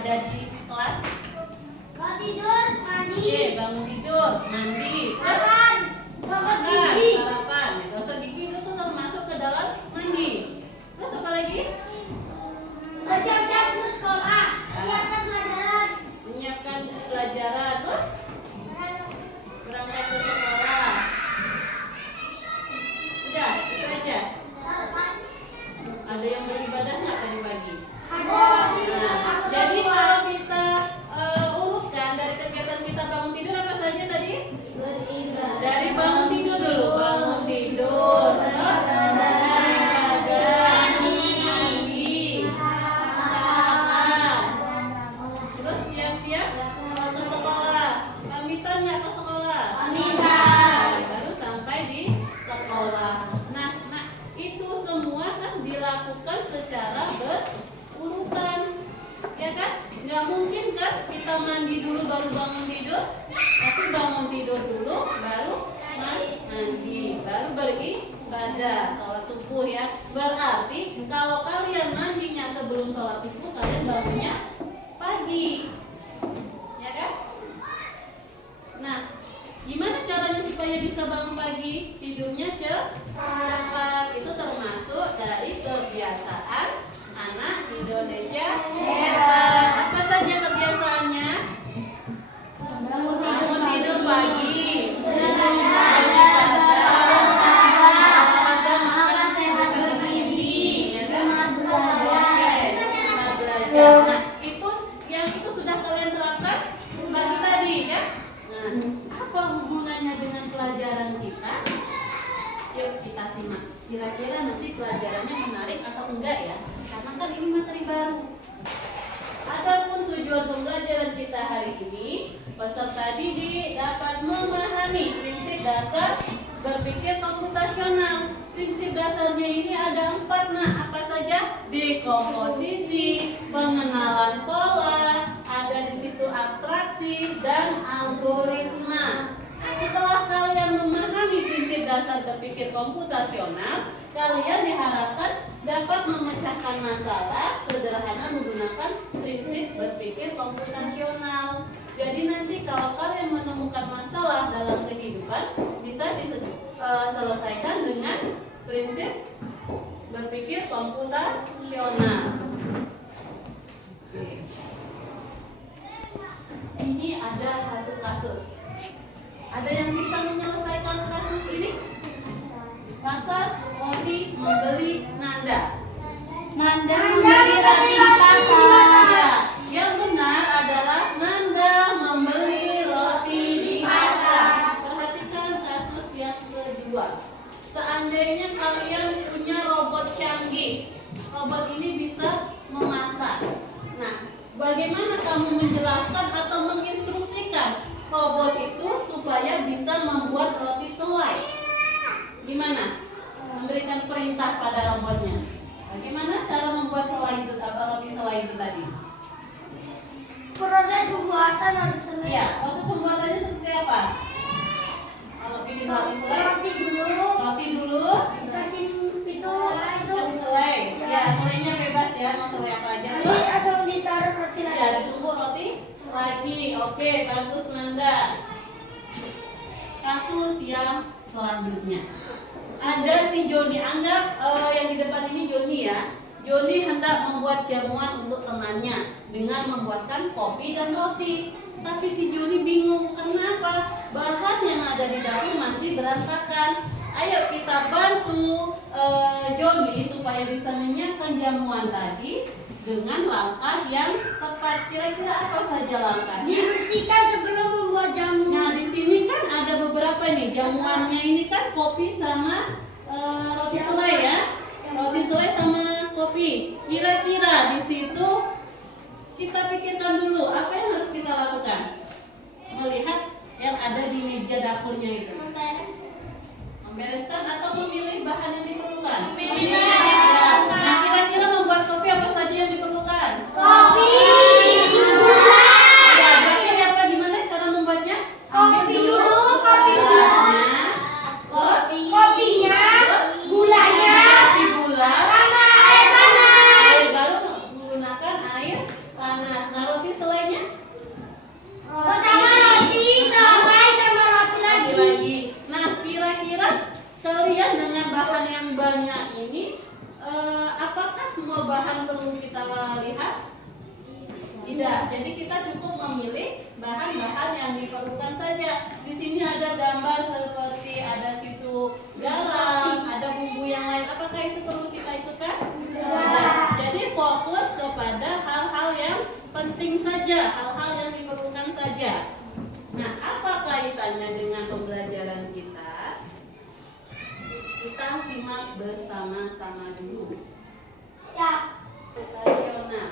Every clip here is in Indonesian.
ada di kelas? Bangun tidur, mandi. Oke, bangun tidur, mandi, terus Makan, gosok gigi. sarapan. Gosok gigi itu tuh termasuk ke dalam mandi. Terus apa lagi? Bersiap-siap ke sekolah. Menyiapkan pelajaran. Menyiapkan pelajaran, terus berangkat ke sekolah. Udah, itu aja. Lepas. Ada yang beribadah nggak tadi pagi? Ada. Nah, jadi kalau kita urutkan dari kegiatan kita bangun tidur apa saja tadi? Beribadah. Dari bangun tidur dulu, bangun tidur, terus beribadah, mandi, sarapan, terus siap-siap ke sekolah. Pamitan nggak ke sekolah? Pamitan. Baru sampai di sekolah. Nah, itu semua kan dilakukan secara berurutan, ya kan? Nggak mungkin kan kita mandi dulu baru bangun tidur, tapi bangun tidur dulu baru mandi, baru beribadah, sholat subuh ya. Berarti kalau kalian mandinya sebelum sholat subuh, kalian bangunnya pagi, ya kan? Nah, gimana caranya supaya bisa bangun pagi? Tidurnya cepat. Itu termasuk dari kebiasaan anak Indonesia hebat. Apa saja kebiasaannya? Bangun tidur pagi, beribadah, olahraga, makan bergizi, ya kan? Oke, kita belajar. Nah, itu sudah kalian terapkan pagi tadi, kan? Nah, apa hubungannya dengan pelajaran kita? Yuk kita simak. Kira-kira nanti pelajarannya menarik atau enggak ya? Karena kan ini materi baru. Adapun tujuan pembelajaran kita hari ini, peserta didik dapat memahami prinsip dasar berpikir komputasional. Prinsip dasarnya ini ada 4. Nah, apa saja? Dekomposisi, pengenalan pola, ada di situ abstraksi dan algoritma. Setelah kalian memahami prinsip dasar berpikir komputasional, kalian diharapkan dapat memecahkan masalah sederhana menggunakan prinsip berpikir komputasional. Jadi nanti kalau kalian menemukan masalah dalam kehidupan, bisa diselesaikan dengan prinsip berpikir komputasional. Ini ada satu kasus. Ada yang bisa menyelesaikan kasus ini? Pasar, roti, membeli, Nanda. Nanda membeli roti di pasar. Ya, yang benar adalah Nanda membeli roti di pasar. Perhatikan kasus yang kedua. Seandainya kalian punya robot canggih, robot ini bisa memasak. Nah, bagaimana kamu menjelaskan atau menginstruksikan robot itu supaya bisa membuat roti selai? Gimana? Memberikan perintah pada robotnya. Bagaimana cara membuat selai itu, roti selai itu tadi? Proses pembuatan roti selai. Iya, proses pembuatannya seperti apa? Kalau bikin roti selai, roti dulu, Dikasih itu. kasih selai. Ya, selainya bebas ya, mau selai apa aja. Nanti Terus, langsung ditaruh roti ya, lagi. ditumbuk roti lagi. Oke, bagus Nanda. Kasus yang selanjutnya. Ada si Joni, anggap yang di depan ini Joni ya. Joni hendak membuat jamuan untuk temannya dengan membuatkan kopi dan roti. Tapi si Joni bingung, kenapa bahan yang ada di dapur masih berantakan. Ayo kita bantu Joni supaya bisa menyiapkan jamuan tadi dengan langkah yang tepat. Kira-kira apa saja langkahnya? Dibersihkan sebelum membuat jamu. Nah, di sini kan ada beberapa nih jamuannya, ini kan kopi sama roti selai ya. Roti selai sama kopi. Kira-kira di situ kita pikirkan dulu apa yang harus kita lakukan. Melihat yang ada di meja dapurnya itu. Membereskan atau memilih bahan yang diperlukan. Ya. Nah, kira-kira membuat kopi apa saja yang diperlukan? Kopi. Ya, berarti apa gimana cara membuatnya? Kopi dulu, kopi dulu. gelasnya, terus Kopinya, terus gulanya, kasih gula, sama air panas. baru menggunakan air panas. Naruh Kemudian dengan bahan yang banyak ini, apakah semua bahan perlu kita lihat? Tidak. Jadi kita cukup memilih bahan-bahan yang diperlukan saja. Di sini ada gambar seperti ada situ garam, ada bumbu yang lain. Apakah itu perlu kita ikutkan? Tidak. Jadi fokus kepada hal-hal yang penting saja, hal-hal yang diperlukan saja. Nah, apa kaitannya dengan pembelajaran kita? Kita simak bersama-sama dulu. Operasional.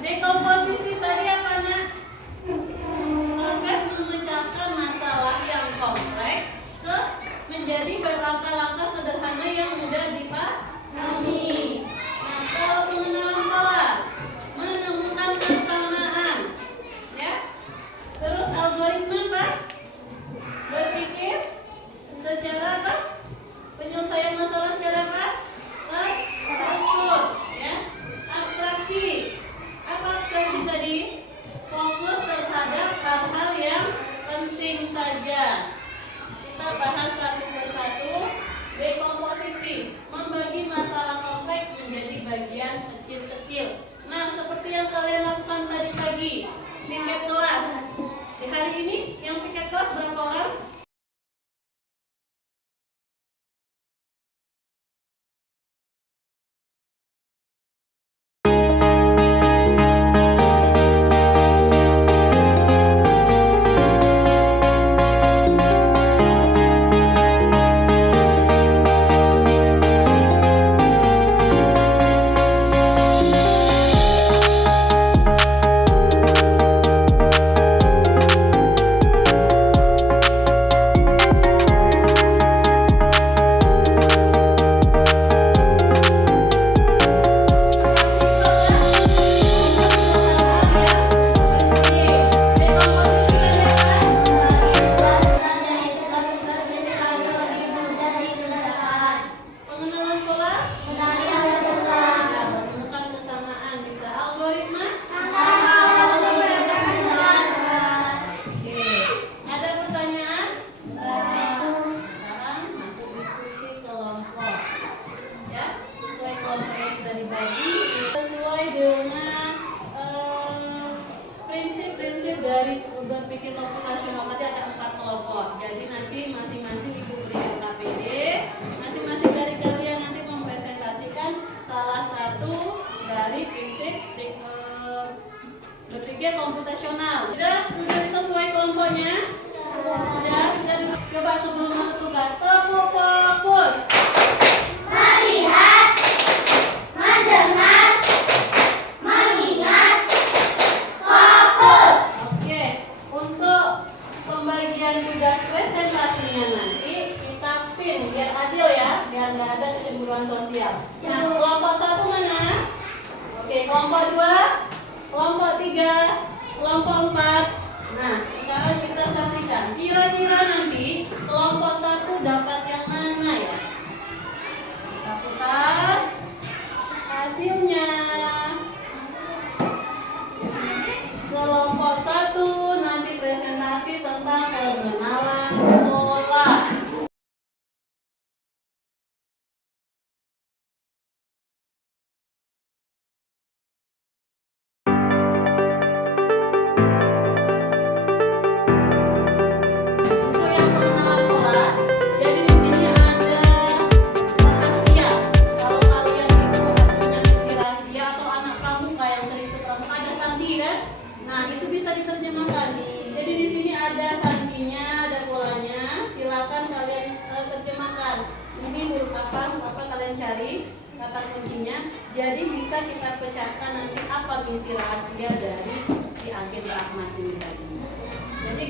Dekomposisi tadi apa, Nak? Proses memecahkan masalah yang kompleks menjadi langkah-langkah sederhana yang mudah dipahami. Nah, kalau pengenalan pola, menemukan persamaan, ya. Terus algoritma apa? Berpikir secara apa? Penyelesaian masalah secara apa? Terstruktur, ya. Abstraksi. Apa abstraksi tadi? Fokus terhadap hal-hal yang penting saja. Kita bahas satu persatu. Dekomposisi, membagi masalah kompleks menjadi bagian kecil-kecil. Nah, seperti yang kalian lakukan tadi pagi, piket kelas. Di hari ini yang piket kelas berapa orang? Pengenalan pola, menemukan kesamaan, bisa algoritma. Oke, ada pertanyaan? Sekarang masuk diskusi kelompok, ya, sesuai kelompok yang sudah dibagi, sesuai dengan prinsip-prinsip dari berpikir komputasional. Tadi ada 4 kelompok, jadi nanti masing-masing ibu beri KPD, masing-masing dari kalian nanti mempresentasikan salah satu dari prinsip berpikir komputasional. Sudah sesuai kelompoknya? Sudah. Coba sebelum masuk tugas, tepuk fokus. Melihat, mendengar, mengingat, fokus. Oke, untuk pembagian tugas presentasinya nanti pengenalan pola. Untuk yang pengenalan pola, jadi di sini ada rahasia. Kalau kalian itu punya misi rahasia atau anak pramuka yang sering ikut pramuka ada sandi kan? Nah itu bisa diterjemahkan. Jadi di sini ada sandinya, ada polanya. Silakan kalian terjemahkan. Ini huruf apa kalian cari kata kuncinya. Jadi bisa kita pecahkan nanti apa misi rahasia dari si agen Rahmat ini tadi. Jadi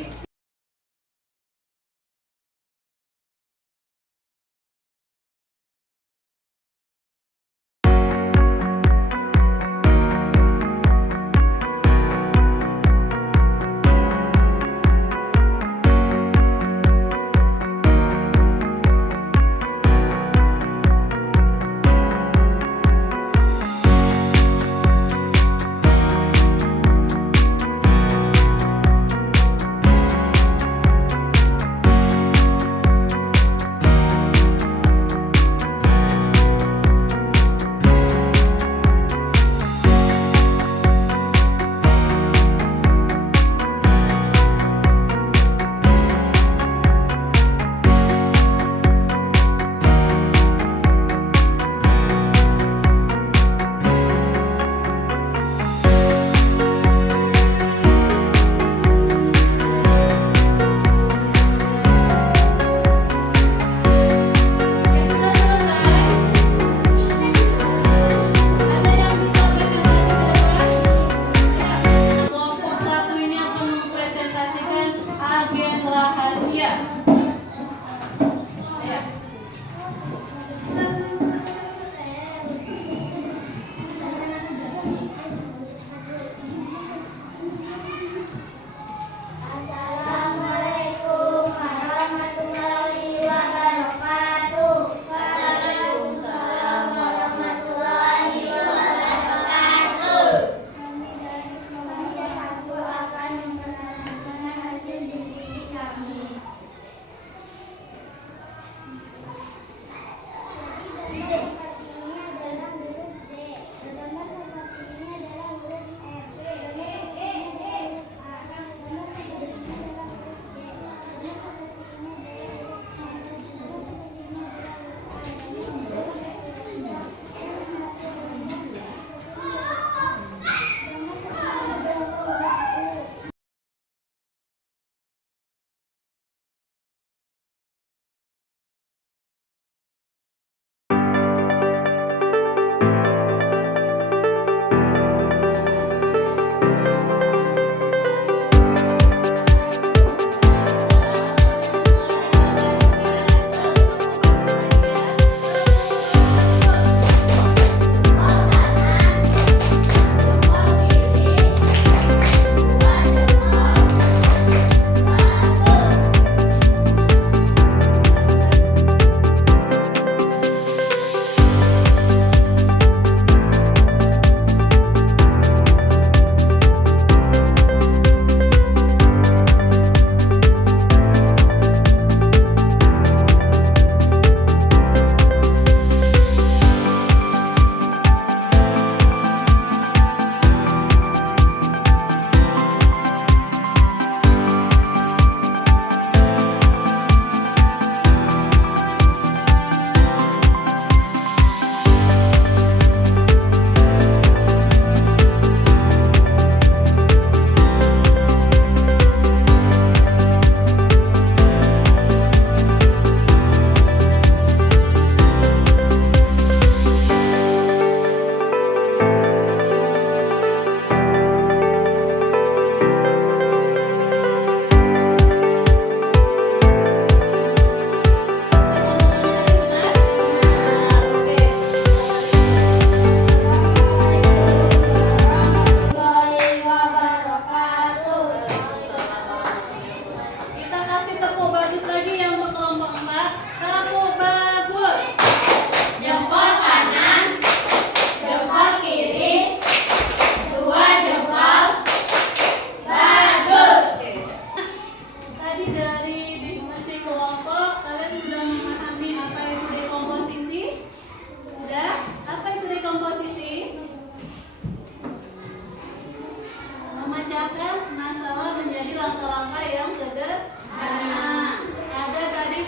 memecahkan masalah menjadi langkah-langkah yang sederhana. Ada tadi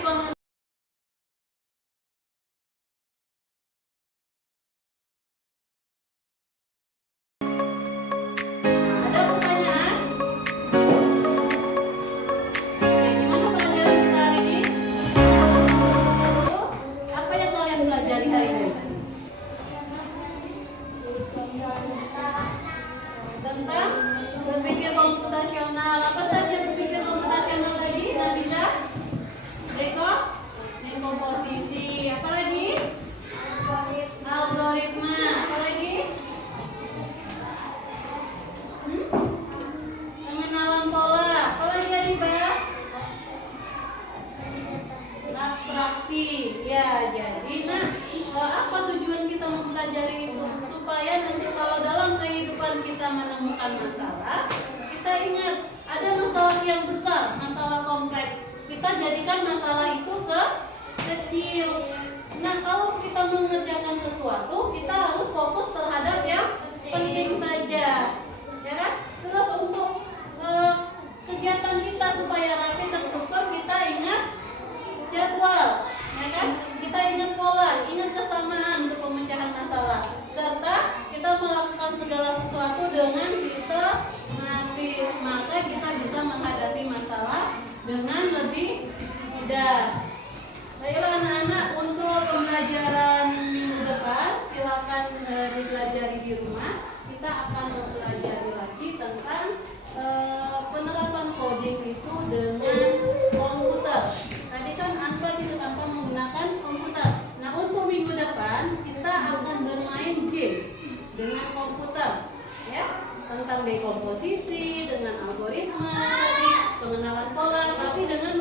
ada pertanyaan? Oke, gimana pelajaran kita hari ini? Apa yang kalian pelajari hari ini? Tentang berpikir komputasional. Apa saja berpikir komputasional tadi? Nabila? Dekomposisi. Apa lagi? Algoritma. Apa lagi? Pengenalan pola. Apa lagi Adiba? Abstraksi. Ya, jadi apa tujuan kita mempelajari itu? Supaya nanti kalau dalam kehidupan kita menemukan masalah, kita ingat ada masalah yang besar, masalah kompleks. Kita jadikan masalah itu kecil. Nah, kalau kita mengerjakan sesuatu, kita harus fokus terhadap yang penting saja, ya kan? Terus untuk kegiatan kita supaya rapi terstruktur, kita ingat jadwal, ya kan? Kita ingat pola, ingat kesamaan untuk pemecahan masalah, serta kita melakukan segala sesuatu dengan sistematis, maka kita bisa menghadapi masalah dengan lebih mudah. Baiklah anak-anak, untuk pembelajaran minggu depan silakan dipelajari di rumah. Kita akan mempelajari lagi tentang penerapan coding itu dengan komputer. Tadi kan Anfa juga akan menggunakan komputer. Nah, untuk minggu depan kita akan bermain game dengan komputer, ya, tentang dekomposisi, dengan algoritma, pengenalan pola, tapi dengan